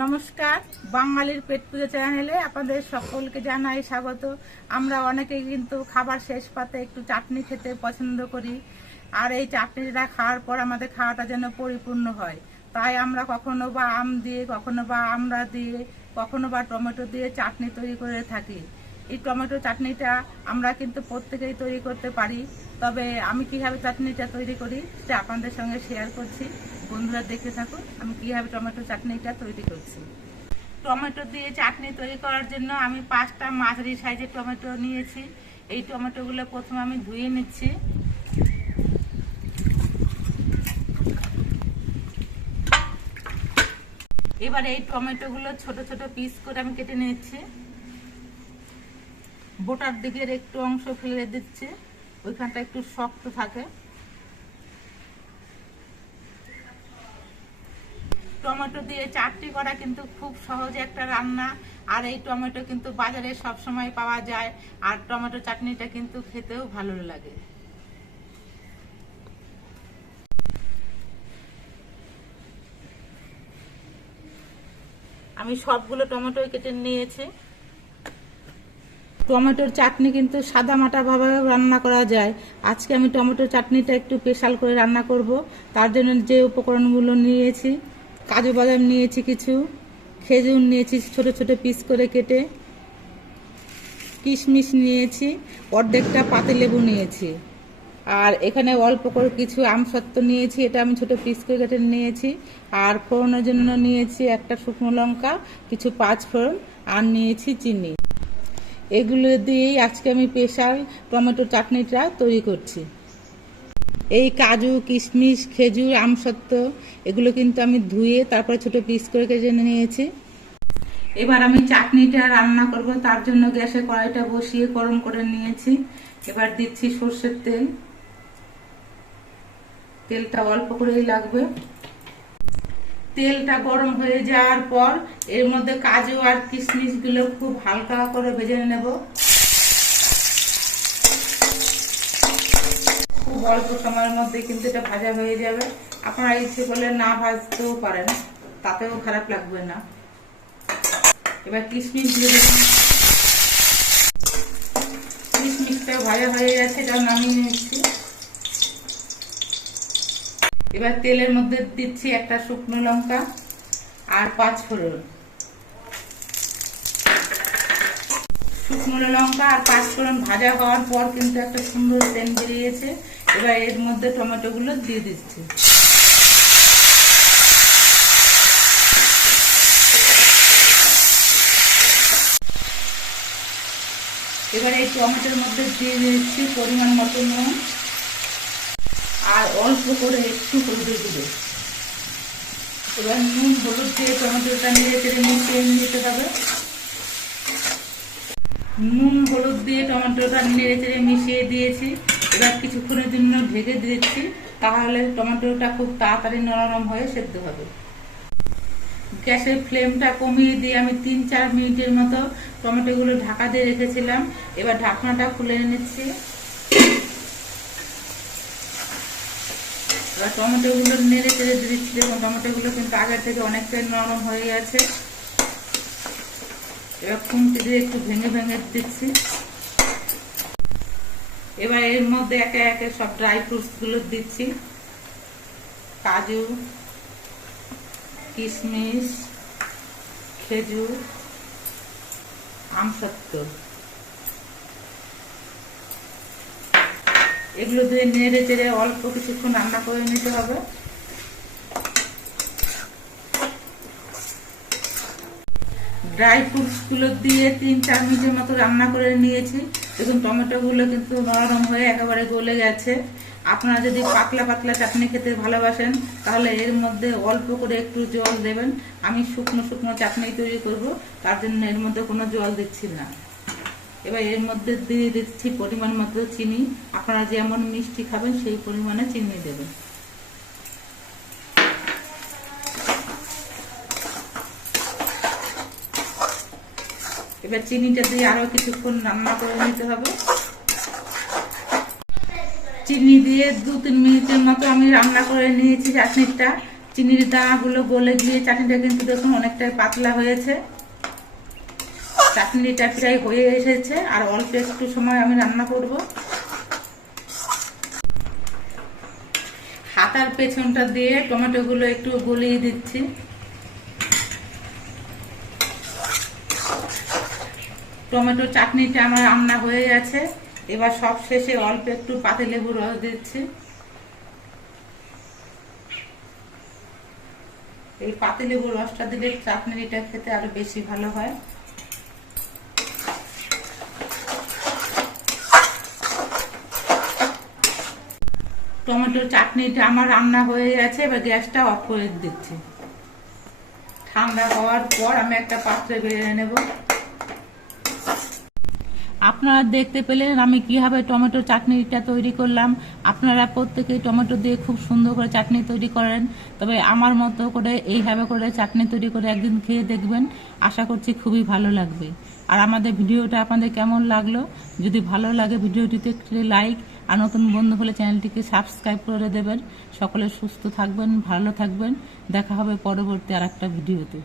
নমস্কার, বাঙালির পেট পুজো চ্যানেলে আপনাদের সকলকে জানাই স্বাগত। আমরা অনেকে কিন্তু খাবার শেষ পাতে একটু চাটনি খেতে পছন্দ করি। আর এই চাটনিটা খাওয়ার পর আমাদের খাওয়াটা যেন পরিপূর্ণ হয়। তাই আমরা কখনো বা আম দিয়ে, কখনো বা আমরা দিয়ে, কখনো বা টমেটো দিয়ে চাটনি তৈরি করে থাকি। এই টমেটো চাটনিটা আমরা কিন্তু প্রত্যেকেই তৈরি করতে পারি। তবে আমি কীভাবে চাটনিটা তৈরি করি সেটা আপনাদের সঙ্গে শেয়ার করছি। বন্ধুরা দেখতে থাকুন আমি কীভাবে টমেটো চাটনিটা তৈরি করছি। টমেটো দিয়ে চাটনি তৈরি করার জন্য আমি পাঁচটা মাঝারি সাইজের টমেটো নিয়েছি। এই টমেটোগুলো প্রথমে আমি ধুয়ে নিচ্ছি। এবার এই টমেটোগুলো ছোট ছোট পিস করে আমি কেটে নিচ্ছি। বোটার দিকের একটু অংশ ফেলে দিচ্ছি, ওইখানটা একটু শক্ত থাকে। টমেটো দিয়ে চাটনি করা কিন্তু খুব সহজ একটা রান্না। আর এই টমেটো কিন্তু বাজারে সব সময় পাওয়া যায়। আর টমেটো চাটনিটা কিন্তু খেতেও ভালো লাগে। আমি সবগুলো টমেটো কেটে নিয়েছি। টমেটোর চাটনি কিন্তু সাদা মাটা ভাবে রান্না করা যায়। আজকে আমি টমেটোর চাটনিটা একটু স্পেশাল করে রান্না করব। তার জন্য যে উপকরণগুলো নিয়েছি কাজু বাদাম নিয়েছি কিছু, খেজুর নিয়েছি ছোট ছোট পিস করে কেটে, কিশমিশ নিয়েছি, অর্ধেকটা পাতিলেবু নিয়েছি। আর এখানে অল্প করে কিছু আমসত্ত্ব নিয়েছি, এটা আমি ছোট পিস করে কেটে নিয়েছি। আর ফোড়নের জন্য নিয়েছি একটা শুকনো লঙ্কা, কিছু পাঁচ ফোড়ন, আর নিয়েছি চিনি। এগুলো দিয়েই আজকে আমি স্পেশাল টমেটো চাটনিটা তৈরি করছি। এই কাজু, কিশমিশ, খেজুর আমসত্ত্ব এগুলো কিন্তু আমি ধুয়ে তারপরে ছোট পিস করে কেটে নিয়েছি। এবার আমি চাটনিটা রান্না করব, তার জন্য গ্যাসে কড়াইটা বসিয়ে গরম করে নিয়েছি। এবার দিচ্ছি সর্ষের তেল। তেলটা অল্প করেই লাগবে। তেলটা গরম হয়ে যাওয়ার পর এর মধ্যে কাজু আর কিশমিশগুলো খুব হালকা করে ভেজে নেব। অল্প সময়ের মধ্যে কিন্তু এটা ভাজা হয়ে যাবে। আপনারা ইচ্ছে করলে না ভাজতেও পারেন, তাতেও খারাপ লাগবে না। এবার কিশমিশ দিয়ে দেবেন কিশমিশটাও ভাজা হয়ে গেছে, এটা নামিয়ে নিচ্ছি। এবার তেলের মধ্যে দিচ্ছি একটা শুকনো লঙ্কা আর পাঁচ ফোড়ন। শুকনো লঙ্কা আর পাঁচ ফোড়ন ভাজা হওয়ার পর কিন্তু একটা সুন্দর তেল বেরিয়েছে। এবার এর মধ্যে টমেটোগুলো দিয়ে দিচ্ছি। এবার এই টমেটোর মধ্যে দিয়ে দিচ্ছি পরিমাণ মতো নুন আর অল্প করে একটু হলুদ দিবে এবার নুন, হলুদ দিয়ে টমেটোটা নেড়ে চেড়ে মিশিয়ে নিতে হবে। নুন, হলুদ দিয়ে টমেটোটা নেড়ে চেড়ে মিশিয়ে দিয়েছি। এবার কিছুক্ষণের জন্য ঢেকে দিয়েছি, তাহলে টমেটোটা খুব তাড়াতাড়ি নরম হয়ে সেদ্ধ হবে। গ্যাসের ফ্লেমটা কমিয়ে দিয়ে আমি তিন চার মিনিটের মতো টমেটোগুলো ঢাকা দিয়ে রেখেছিলাম। এবার ঢাকনাটা খুলে নিচ্ছি এবার টমেটোগুলো নেড়ে চেড়ে দিচ্ছি দেখুন, টমেটোগুলো কিন্তু আগের থেকে অনেকটাই নরম হয়ে গেছে। এবার খুঁটি দিয়ে একটু ভেঙে ভেঙে দিচ্ছি। এবার এর মধ্যে একে একে সব ড্রাই ফ্রুটসগুলো দিচ্ছি। কাজু, কিশমিশ, খেজুর, আমসত্ত্ব। এগুলো দিয়ে নেড়ে চেড়ে অল্প কিছুক্ষণ রান্না করে নিতে হবে। ড্রাই ফ্রুটসগুলো দিয়ে তিন চার মিনিটের মতো রান্না করে নিয়েছি। দেখুন, টমেটোগুলো কিন্তু নরম হয়ে একেবারে গলে গেছে। আপনারা যদি পাতলা পাতলা চাটনি খেতে ভালোবাসেন, তাহলে এর মধ্যে অল্প করে একটু জল দেবেন। আমি শুকনো শুকনো চাটনি তৈরি করব, তার জন্য এর মধ্যে কোনো জল দিচ্ছি না। এবার এর মধ্যে দিয়ে দিচ্ছি পরিমাণ মতো চিনি। আপনারা যেমন মিষ্টি খাবেন, সেই পরিমাণে চিনি দেবেন। এবার চিনিটা দিয়ে আরও কিছুক্ষণ রান্না করে নিতে হবে। চিনি দিয়ে দু তিন মিনিটের মতো আমি রান্না করে নিয়েছি চাটনিটা। চিনির দানাগুলো গলে গিয়ে চাটনিটা কিন্তু দেখুন অনেকটাই পাতলা হয়েছে। চাটনিটা প্রায় হয়ে এসেছে আর অল্প একটু সময় আমি রান্না করব। হাতার পেছনটা দিয়ে টমেটোগুলো একটু গলিয়ে দিচ্ছি। টমেটো চাটনিটা আমার রান্না হয়ে গেছে। এবার সব শেষে অল্প একটু পাতিলেবু রস দিচ্ছি। এই পাতিলেবু রসটা দিলে চাটনিটা খেতে আরও বেশি ভালো হয়। টমেটোর চাটনিটা আমার রান্না হয়ে গেছে, এবার গ্যাসটা অফ করে দিচ্ছি। ঠান্ডা হওয়ার পর আমি একটা পাত্রে বেড়ে নেব। আপনারা দেখতে পেলেন আমি কীভাবে টমেটো চাটনিটা তৈরি করলাম। আপনারা প্রত্যেকেই টমেটো দিয়ে খুব সুন্দর করে চাটনি তৈরি করেন। তবে আমার মতো করে এইভাবে করে চাটনি তৈরি করে একদিন খেয়ে দেখবেন। আশা করছি খুবই ভালো লাগবে। আর আমাদের ভিডিওটা আপনাদের কেমন লাগল? যদি ভালো লাগে ভিডিওটিতে একটি লাইক আর নতুন বন্ধু হলে চ্যানেলটিকে সাবস্ক্রাইব করে দেবেন। সকলে সুস্থ থাকবেন, ভালো থাকবেন। দেখা হবে পরবর্তী আর একটা ভিডিওতে।